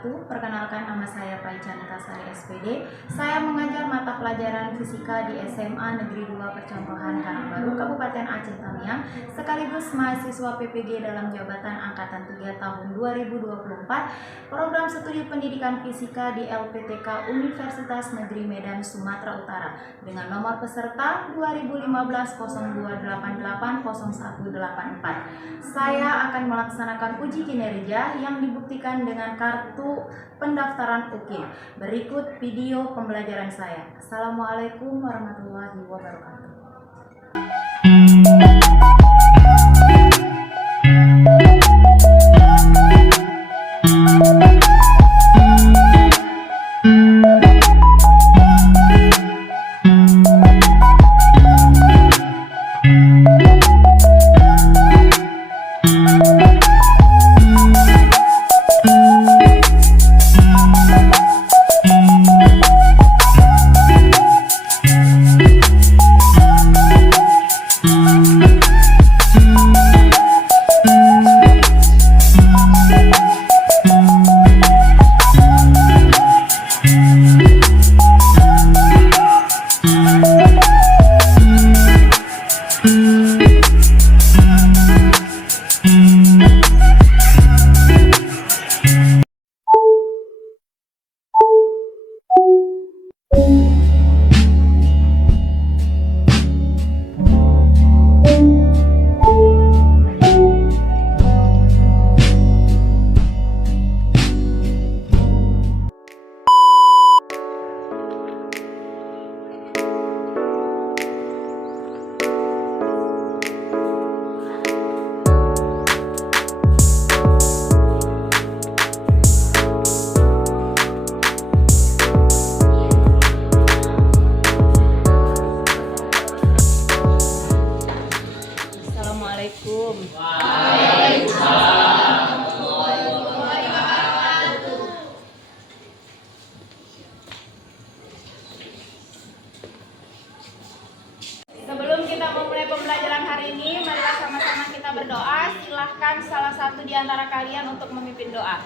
wabarakatuh. Perkenalkan, nama saya Paican Kasari SPD. Saya mengajar mata pelajaran fisika di SMA Negeri 2 Percontohan Karangbaru, Kabupaten Aceh Tamiang, sekaligus mahasiswa PPG dalam jabatan Angkatan 3 tahun 2024, program studi pendidikan fisika di LPTK Universitas Negeri Medan, Sumatera Utara, dengan nomor peserta 2015-0288-0184. Saya akan melaksanakan uji kinerja yang dibuktikan dengan kartu pendaftaran UKIM. Berikut video pembelajaran saya. Assalamualaikum warahmatullahi wabarakatuh. Assalamualaikum. Sebelum kita memulai pembelajaran hari ini, marilah sama-sama kita berdoa. Silahkan salah satu di antara kalian untuk memimpin doa.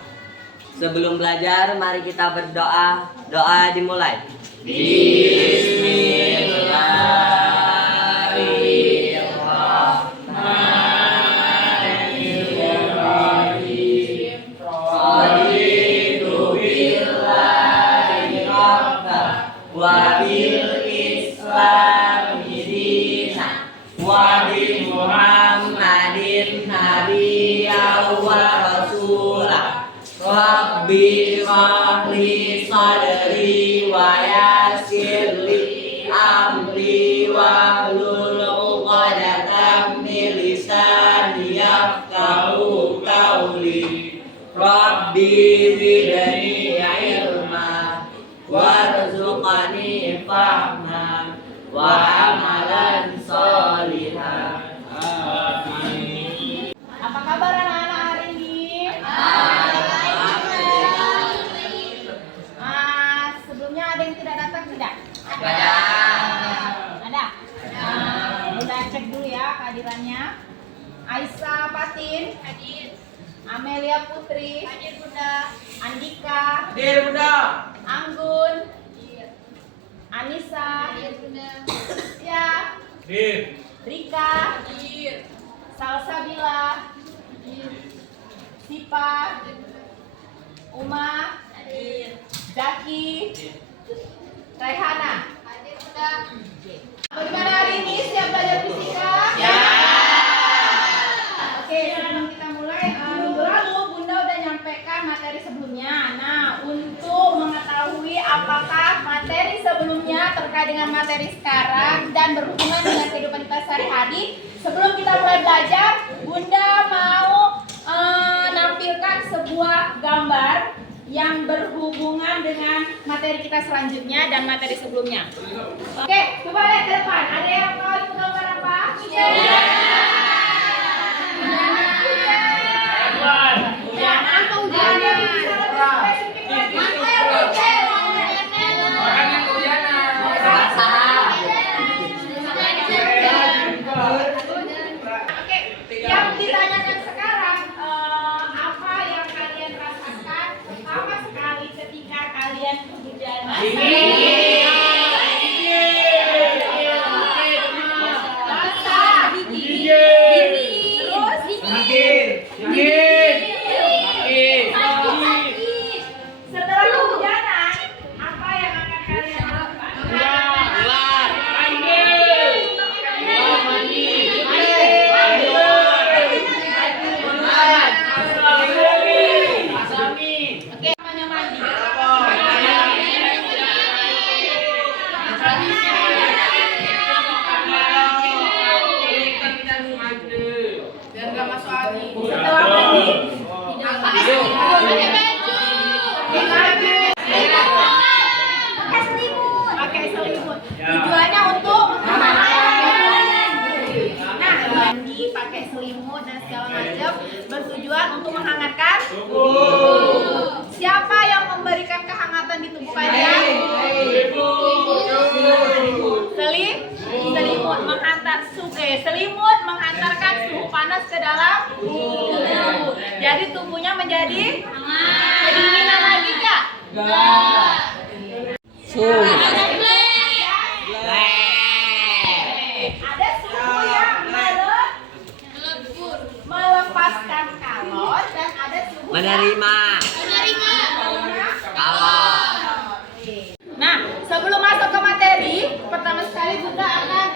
Sebelum belajar, mari kita berdoa. Doa dimulai. Wabil Islami dina wa bi Muhammadin nabiyya wa rasula rabbi shrahli sadri wa yassirli amri wa hlul 'uqdatam min lisani yafqahu qawli rabbi zidni ilma warzuqni fahman wa amalan sholihan. Amin. Apa kabar anak-anak hari ini? Sebelumnya ada yang tidak datang tidak? Ada. Ada? Bunda cek dulu ya kehadirannya. Aisyah Patin hadir. Amelia Putri hadir Bunda. Andika Hadir Bunda. Anggun Anissa hadir Bunda. Ya Hadir. Rika hadir. Salsabila hadir. Sipa Uma hadir. Zaki Raihana hadir Bunda. Bagaimana hari ini? Siap belajar fisika? Ya. Oke, sebelum kita mulai, minggu lalu Bunda udah nyampaikan materi sebelumnya. Nah, untuk mengetahui apakah materi sebelumnya terkait dengan materi sekarang dan berhubungan dengan kehidupan kita sehari-hari, sebelum kita mulai belajar, Bunda mau menampilkan sebuah gambar yang berhubungan dengan materi kita selanjutnya dan materi sebelumnya. Oke, coba lihat ke depan. Ada yang tahu itu gambar apa? Hujan atau hujannya bisa lebih spesifik lagi. Oke, yang ditanyakan sekarang apa yang kalian rasakan? Apa Basah. Terus sakit. Setelah kehujanan, apa yang akan kalian lakukan? Oke, namanya mandi. Setelah mandi, pakai selimut. Pakai selimut. Tujuannya untuk nah, mandi pakai selimut dan segala macam bertujuan untuk menghangatkan tubuh. Siapa yang memberikan kehangatan di tubuh kalian? Selimut selimut menghantarkan suhu panas ke dalam tubuh. Jadi tubuhnya menjadi kedinginan lagi nggak? Ada suhu yang melepaskan kalor dan ada suhu Menerima. Nah, sebelum masuk ke materi, pertama sekali Bunda akan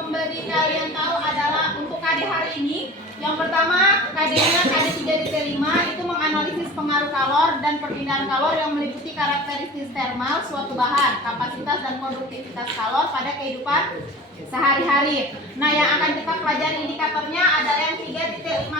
memberi kalian tahu adalah untuk KD hari ini. Yang pertama, KD-nya KD 3.5 itu menganalisis pengaruh kalor dan perpindahan kalor yang meliputi karakteristik termal suatu bahan, kapasitas dan produktivitas kalor pada kehidupan sehari-hari. Nah, yang akan kita pelajari indikatornya adalah yang 3.51.1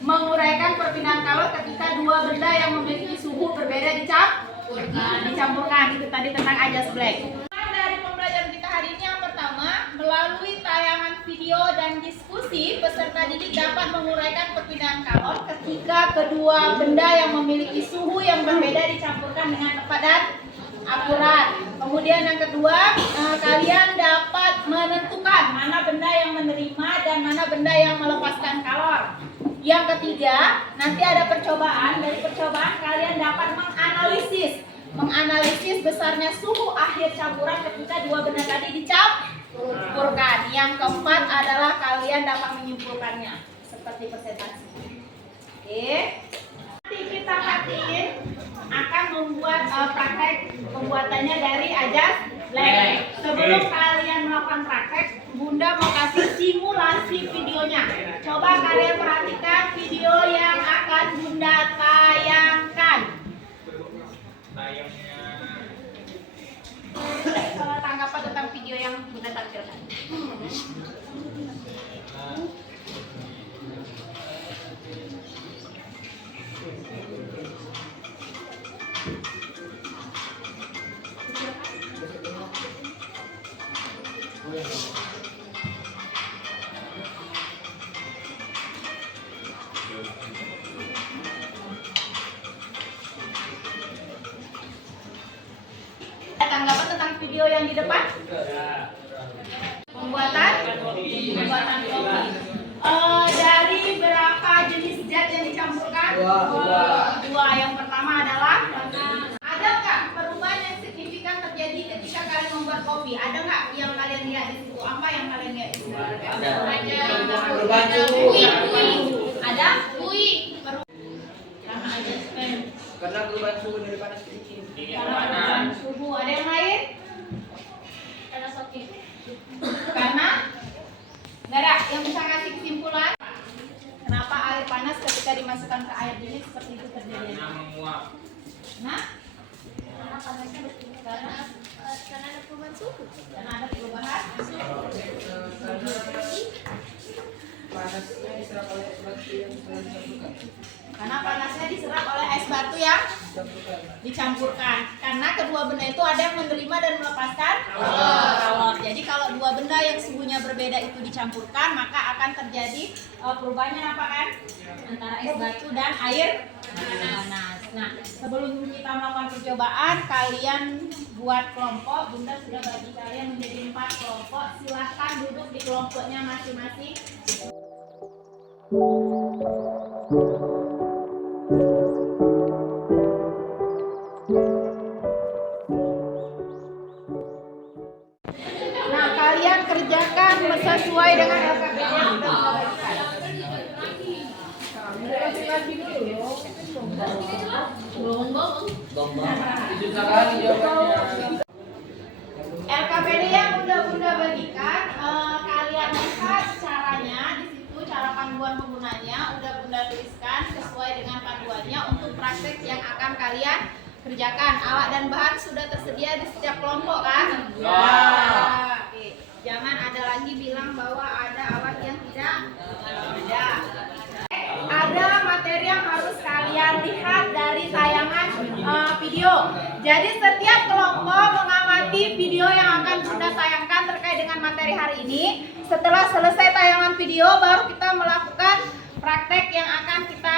menguraikan perpindahan kalor ketika dua benda yang memiliki suhu berbeda dicampurkan. Itu tadi tentang Ajas Black. Dari pembelajaran kita hari ini yang pertama, melalui tayangan video dan diskusi, peserta didik dapat menguraikan perpindahan kalor ketika kedua benda yang memiliki suhu yang berbeda dicampurkan dengan tepat dan akurat. Kemudian yang kedua, kalian dapat menentukan mana benda yang menerima dan mana benda yang melepaskan kalor. Yang ketiga, nanti ada percobaan. Dari percobaan kalian dapat menganalisis besarnya suhu akhir campuran ketika dua benda tadi dicampurkan. Yang keempat adalah kalian dapat menyimpulkannya seperti presentasi. Oke. Nanti kita hatiin akan membuat praktek pembuatannya dari Ajas Black. Sebelum kalian melakukan praktek, Bunda mau kasih simulasi videonya. Coba kalian perhatikan video yang akan Bunda tayangkan. Tanggapan tentang video yang Bunda tampilkan. Tanggapan tentang video yang di depan? Pembuatan kopi. Dari berapa jenis zat yang dicampurkan? Dua. Yang pertama adalah adakah perubahan yang signifikan terjadi ketika kalian membuat kopi? Ada nggak yang kalian lihat di situ? Apa yang kalian lihat di situ? Ada perubahan suhu. Ada karena ada Karena perubahan suhu dari panas ke dingin. perubahan suhu. Ada yang lain? Karena sakit. Karena nggak ada yang bisa ngasih kesimpulan. Kenapa air panas ketika dimasukkan ke air dingin seperti itu terjadi? Nah, karena panasnya bertambah karena ada perubahan suhu. Karena ada perubahan suhu. Panasnya diserap oleh es batu yang telah dicampurkan. Karena panasnya diserap oleh es batu yang dicampurkan. Karena kedua benda itu ada yang menerima dan melepaskan kalor. Jadi kalau dua benda yang suhunya berbeda itu dicampurkan, maka akan terjadi perubahannya apa kan? Antara es batu dan air panas. Nah, sebelum kita melakukan percobaan, kalian buat kelompok. Bunda sudah bagi kalian menjadi 4 kelompok. Silahkan duduk di kelompoknya masing-masing. sesuai dengan LKPD yang sudah kita bagikan. Bisa kali jawabannya. LKPD yang udah Bunda bagikan, kalian lihat caranya di situ, cara panduan penggunanya udah Bunda tuliskan sesuai dengan panduannya untuk praktek yang akan kalian kerjakan. Alat dan bahan sudah tersedia di setiap kelompok kan? Ya. Oke. Jangan ada lagi bilang bahwa ada alat yang tidak ada. Ada materi yang harus kalian lihat dari tayangan video. Jadi setiap kelompok mengamati video yang akan Bunda tayangkan terkait dengan materi hari ini. Setelah selesai tayangan video, baru kita melakukan praktek yang akan kita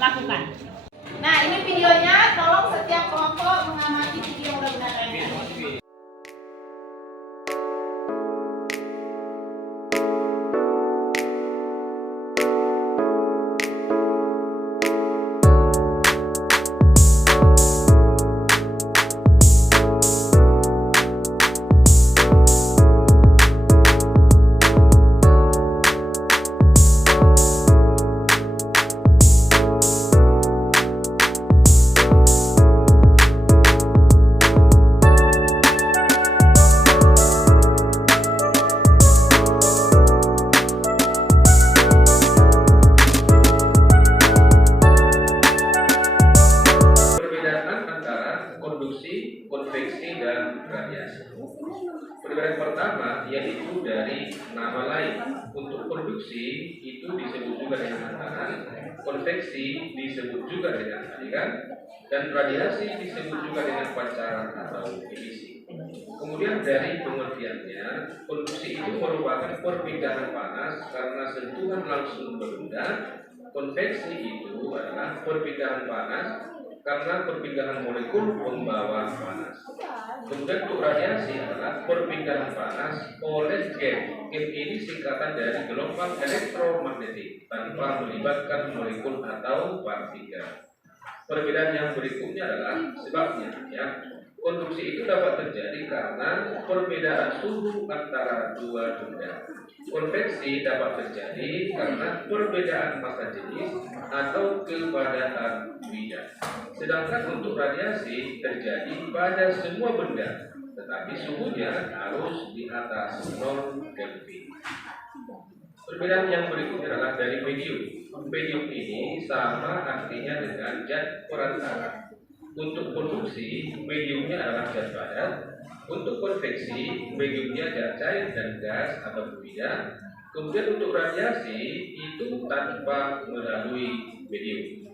lakukan. Nah, ini videonya. Tolong setiap kelompok mengamati video yang udah Bunda tayangkan. konveksi, dan radiasi. Perbedaan pertama yaitu dari nama lain. Untuk produksi itu disebut juga dengan hantaran, konveksi disebut juga dengan aliran, dan radiasi disebut juga dengan pancaran atau emisi. Kemudian dari pengertiannya, konduksi itu merupakan perpindahan panas karena sentuhan langsung benda. Konveksi itu adalah perpindahan panas karena perpindahan molekul pembawa panas. Kemudian untuk radiasi adalah perpindahan panas oleh gen. Gen ini singkatan dari gelombang elektromagnetik tanpa melibatkan molekul atau partikel. Perbedaan yang berikutnya adalah sebabnya. Ya, konduksi itu dapat terjadi karena perbedaan suhu antara dua benda. Konveksi dapat terjadi karena perbedaan massa jenis atau kepadatan bidang. Sedangkan untuk radiasi terjadi pada semua benda, tetapi suhunya harus di atas 0 Kelvin. Perbedaan yang berikutnya adalah dari medium. Medium ini sama artinya dengan zat perantara. Untuk konduksi, mediumnya adalah zat padat. Untuk konveksi, mediumnya zat cair dan gas atau fluida. Kemudian untuk radiasi, itu tanpa melalui medium.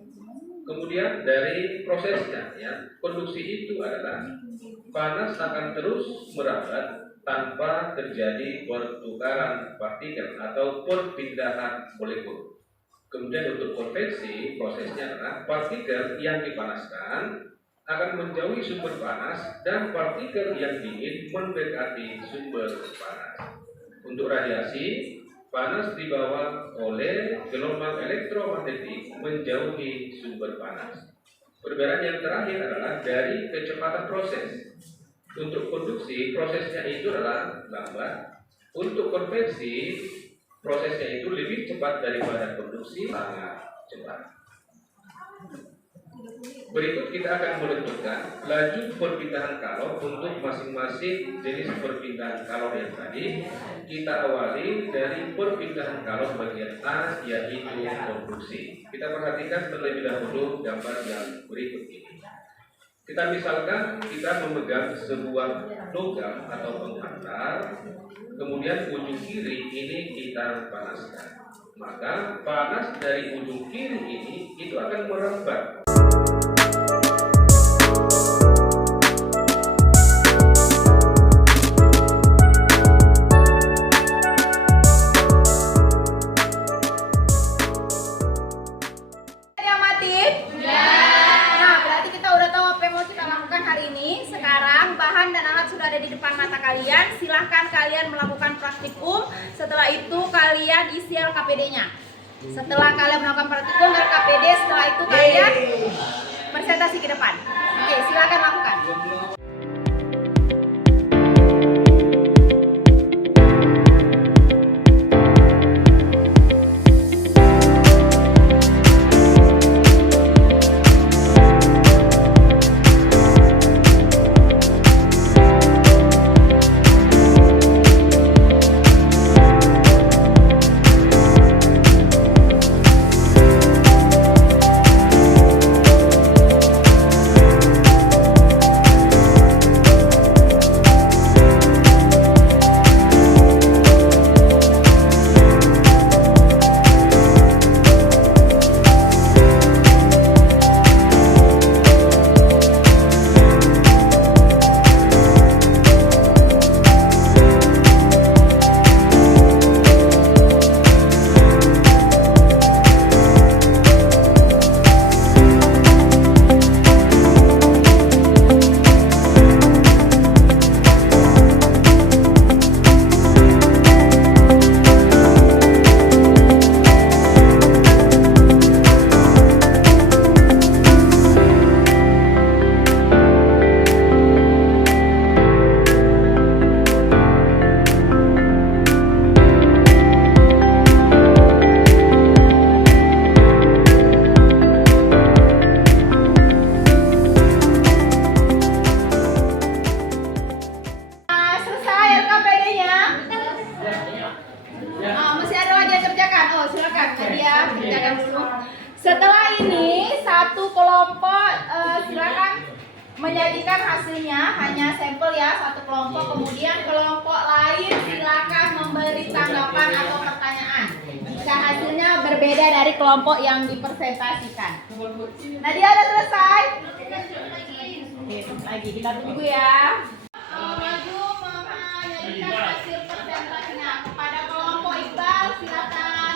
Kemudian dari prosesnya, ya, konduksi itu adalah panas akan terus merambat tanpa terjadi pertukaran partikel atau perpindahan molekul. Kemudian untuk konveksi, prosesnya adalah partikel yang dipanaskan akan menjauhi sumber panas dan partikel yang dingin mendekati sumber panas. Untuk radiasi, panas dibawa oleh gelombang elektromagnetik menjauhi sumber panas. Perbedaan yang terakhir adalah dari kecepatan proses. Untuk konduksi, prosesnya itu adalah lambat. Untuk konveksi, prosesnya itu lebih cepat daripada konduksi, sangat cepat. Berikut kita akan menentukan laju perpindahan kalor untuk masing-masing jenis perpindahan kalor yang tadi. Kita awali dari perpindahan kalor bagian A, yaitu konduksi. Kita perhatikan terlebih dahulu gambar yang berikut ini. Kita misalkan kita memegang sebuah logam atau penghantar, kemudian ujung kiri ini kita panaskan. Maka panas dari ujung kiri ini itu akan merambat. Di depan mata kalian, silahkan kalian melakukan praktikum. Setelah itu kalian isi LKPD-nya. Setelah kalian melakukan praktikum dan KPD, setelah itu kalian presentasi ke depan. Oke, silahkan lakukan. bacakan dulu. Setelah ini satu kelompok silakan menyajikan hasilnya, hanya sampel ya satu kelompok. Kemudian kelompok lain silakan memberi tanggapan atau pertanyaan jika hasilnya berbeda dari kelompok yang dipresentasikan. Nadia udah selesai? Oke, lagi kita tunggu ya. Maju menyajikan hasil presentasinya kepada kelompok Iqbal, silakan.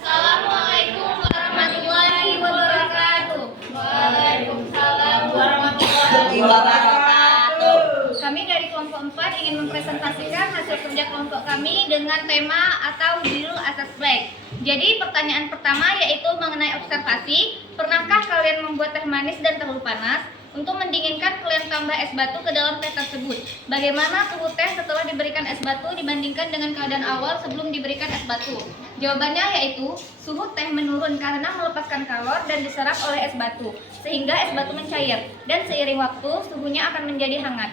Assalamualaikum warahmatullahi wabarakatuh. Waalaikumsalam warahmatullahi wabarakatuh. Kami dari kelompok 4 ingin mempresentasikan hasil kerja kelompok kami dengan tema atau judul asas black. Jadi pertanyaan pertama yaitu mengenai observasi. Pernahkah kalian membuat teh manis dan terlalu panas? Untuk mendinginkan, kalian tambah es batu ke dalam teh tersebut. Bagaimana suhu teh setelah diberikan es batu dibandingkan dengan keadaan awal sebelum diberikan es batu? Jawabannya yaitu suhu teh menurun karena melepaskan kalor dan diserap oleh es batu, sehingga es batu mencair, dan seiring waktu suhunya akan menjadi hangat.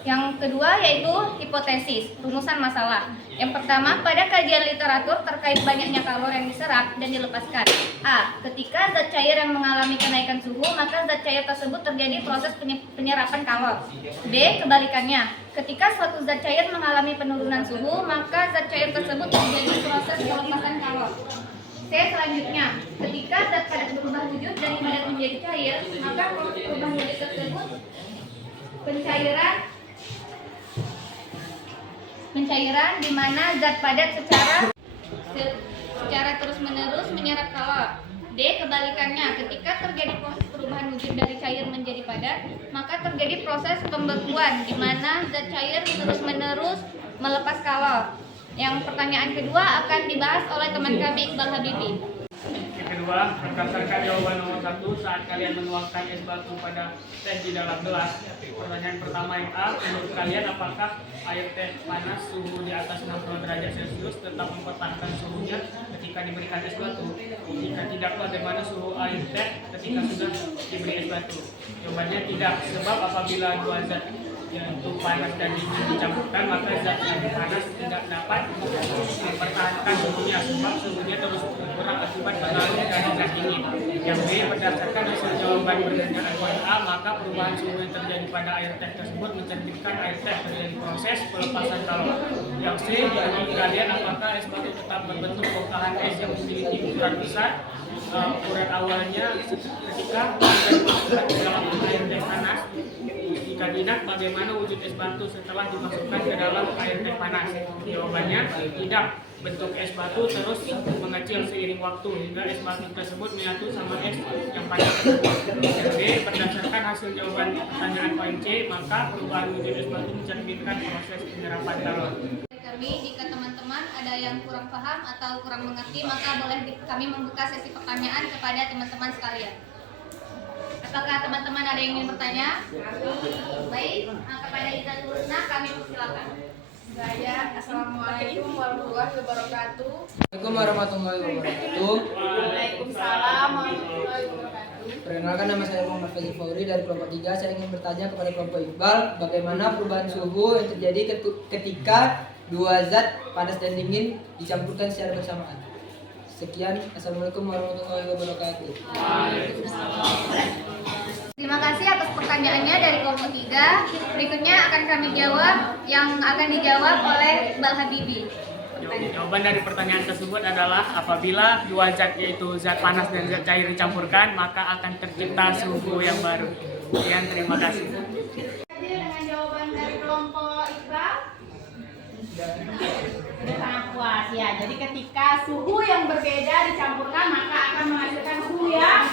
Yang kedua yaitu hipotesis, rumusan masalah. Yang pertama, pada kajian literatur terkait banyaknya kalor yang diserap dan dilepaskan. A. Ketika zat cair yang mengalami kenaikan suhu, maka zat cair tersebut terjadi proses penyerapan kalor. B. Kebalikannya, ketika suatu zat cair mengalami penurunan suhu, maka zat cair tersebut terjadi proses pelepasan kalor. C. Selanjutnya, ketika zat padat berubah wujud dari padat menjadi cair, maka proses perubahan wujud tersebut pencairan di mana zat padat secara terus-menerus menyerap kalor. D. Kebalikannya, ketika terjadi proses perubahan wujud dari cair menjadi padat, maka terjadi proses pembekuan di mana zat cair terus-menerus melepas kalor. Yang pertanyaan kedua akan dibahas oleh teman kami Iqbal Habibi. Kedua, berdasarkan jawaban nomor 1 saat kalian menuangkan es batu pada teh di dalam gelas. Pertanyaan pertama yang A, menurut kalian apakah air teh panas suhu di atas 60 derajat Celcius tetap mempertahankan suhunya ketika diberikan es batu? Jika tidak, bagaimana suhu air teh ketika sudah diberi es batu? Jawabannya tidak, sebab apabila dua zat yaitu panas dan dingin dicampurkan, maka zat yang panas tidak dapat mempertahankan suhunya sebab suhunya terus berkurang akibat panasnya dari zat dingin. Yang B, berdasarkan hasil jawaban pertanyaan poin A, maka perubahan suhu yang terjadi pada air teh tersebut mencerminkan air teh terjadi proses pelepasan kalor. Yang C, menurut kalian apakah es batu tetap berbentuk bongkahan es yang memiliki ukuran besar? Ukuran awalnya ketika dimasukkan ke dalam air teh panas. Jika tidak, bagaimana wujud es batu setelah dimasukkan ke dalam air teh panas? Jawabannya tidak. Bentuk es batu terus mengecil seiring waktu hingga es batu tersebut menyatu sama es yang panas. Jadi, berdasarkan hasil jawaban pertanyaan poin C, maka perubahan wujud es batu mencerminkan proses penyerapan kalor. Kami, jika teman-teman ada yang kurang paham atau kurang mengerti, maka boleh kami membuka sesi pertanyaan kepada teman-teman sekalian. Apakah teman-teman ada yang ingin bertanya? Baik, kepada Iza Lurusna kami persilakan. Saya, Assalamualaikum warahmatullahi wabarakatuh. Assalamualaikum warahmatullahi wabarakatuh. Waalaikumsalam warahmatullahi wabarakatuh. Perkenalkan, nama saya Muhammad Fazil Fauri dari kelompok 3. Saya ingin bertanya kepada kelompok Iqbal, bagaimana perubahan suhu yang terjadi ketika dua zat panas dan dingin dicampurkan secara bersamaan. Sekian, Assalamualaikum warahmatullahi wabarakatuh. Terima kasih atas pertanyaannya dari kelompok 3. Berikutnya akan kami jawab, yang akan dijawab oleh Iqbal Habibi. Jawaban dari pertanyaan tersebut adalah apabila dua zat yaitu zat panas dan zat cair dicampurkan, maka akan tercipta suhu yang baru. Sekian, terima kasih. Dengan jawaban dari kelompok Iqbal sangat puas ya. Jadi ketika suhu yang berbeda dicampurkan, maka akan menghasilkan suhu yang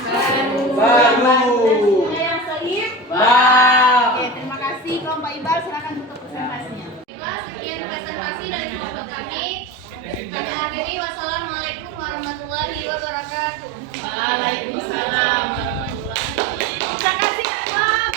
baru. Suhunya yang seimbang. Oke, terima kasih kelompok Iqbal. Silakan tutup presentasinya. Sekian presentasi dari kelompok kami. Kami akhiri. Wassalamualaikum warahmatullahi wabarakatuh. Waalaikumsalam warahmatullahi wabarakatuh. Terima kasih Iqbal.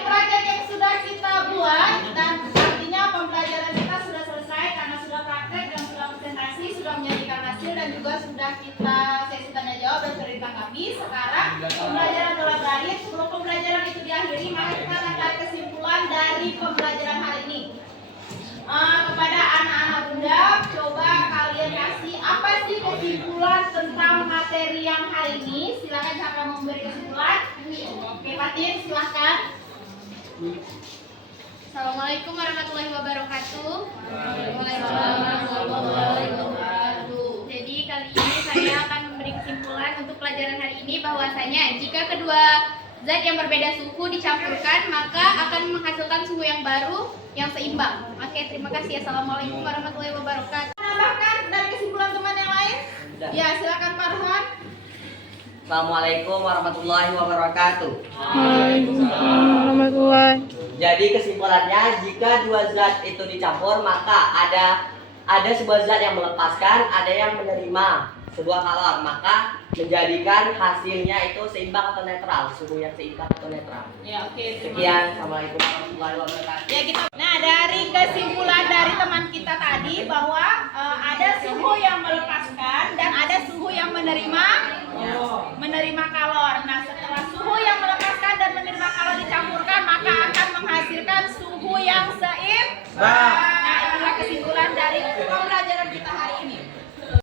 Proyek yang sudah kita buat dan artinya pembelajaran kita sudah selesai karena sudah praktek dan sudah presentasi, sudah menyajikan hasil dan juga sudah kita sesi tanya jawab dan cerita kami. Sekarang pembelajaran telah berakhir. Sebelum pembelajaran itu diakhiri, mari kita akan tarik kesimpulan dari pembelajaran hari ini. Kepada anak-anak Fatin, silahkan. Assalamualaikum warahmatullahi wabarakatuh. Jadi kali ini saya akan memberi kesimpulan untuk pelajaran hari ini bahwasanya jika kedua zat yang berbeda suhu dicampurkan maka akan menghasilkan suhu yang baru yang seimbang. Oke, terima kasih. Assalamualaikum warahmatullahi wabarakatuh. Menambahkan dari kesimpulan teman yang lain? Ya, silakan Farhan. Assalamualaikum warahmatullahi wabarakatuh. Jadi kesimpulannya, jika dua zat itu dicampur maka ada sebuah zat yang melepaskan, ada yang menerima sebuah kalor, maka menjadikan hasilnya itu seimbang atau netral, suhu yang seimbang atau netral. Ya, oke. Sekian, assalamualaikum warahmatullahi wabarakatuh. Ya, kita. Nah, dari kesimpulan dari teman kita tadi bahwa ada suhu yang melepaskan dan ada suhu yang menerima kalor. Nah, setelah suhu yang melepaskan dan menerima kalor dicampurkan maka akan menghasilkan suhu yang seimbang. Nah, itulah kesimpulan dari pembelajaran kita hari ini.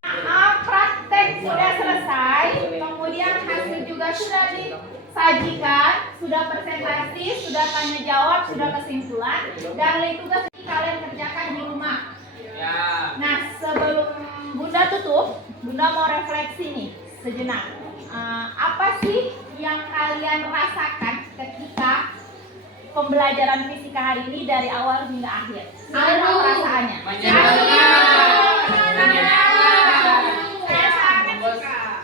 Nah, praktek sudah selesai, kemudian hasil juga sudah disajikan, sudah presentasi, sudah tanya jawab, sudah kesimpulan, dan lain tugas ini kalian kerjakan di rumah. Nah, sebelum Bunda tutup, Bunda mau refleksi nih sejenak. Apa sih yang kalian rasakan ketika pembelajaran fisika hari ini dari awal hingga akhir? Apa perasaannya?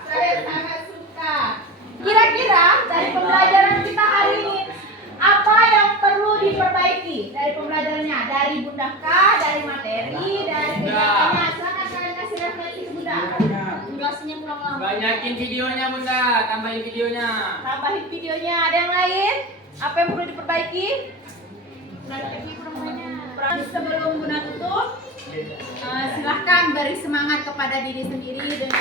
Saya sangat suka. Kira-kira dari pembelajaran kita hari ini apa yang perlu diperbaiki dari pembelajarannya? Dari Bunda K, dari materi, dari kegiatannya. Silakan kalian kasih refleksi ke Bunda. Durasinya kurang lama. Banyakin videonya Bunda, tambahin videonya. Tambahin videonya. Ada yang lain? Apa yang perlu diperbaiki? Prakteknya kurang banyak. Sebelum Bunda tutup, silahkan beri semangat kepada diri sendiri dengan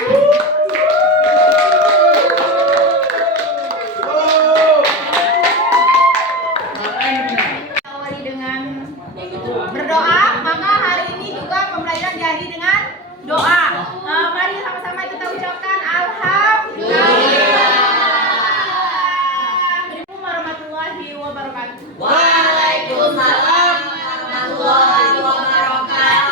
awali dengan berdoa. Maka hari ini juga pembelajaran diakhiri dengan doa. Mari sama-sama kita ucapkan alhamdulillah. Assalamualaikum warahmatullahi wabarakatuh. Waalaikumsalam warahmatullahi wabarakatuh.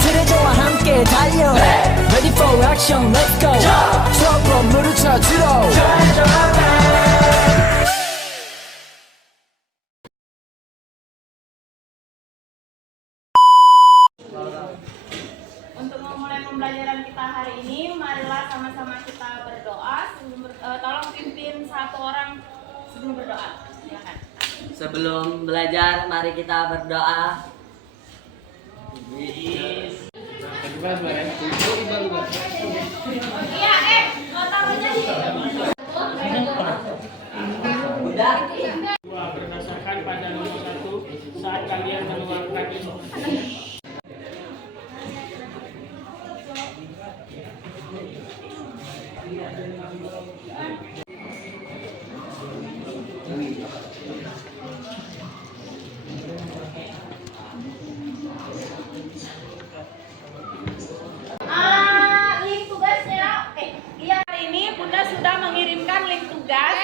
트레저와 함께 달려 Ready for action, let's go 수업으로 물을 쳐주러 Untuk memulai pembelajaran kita hari ini, marilah sama-sama kita berdoa. Tolong pimpin satu orang sebelum berdoa. Silakan. Sebelum belajar, mari kita berdoa. Iya, taruhnya di. Udah. Dua, berdasarkan pada nomor 1 saat kalian menuangkan Link tugasnya, hari ini Bunda sudah mengirimkan link tugas.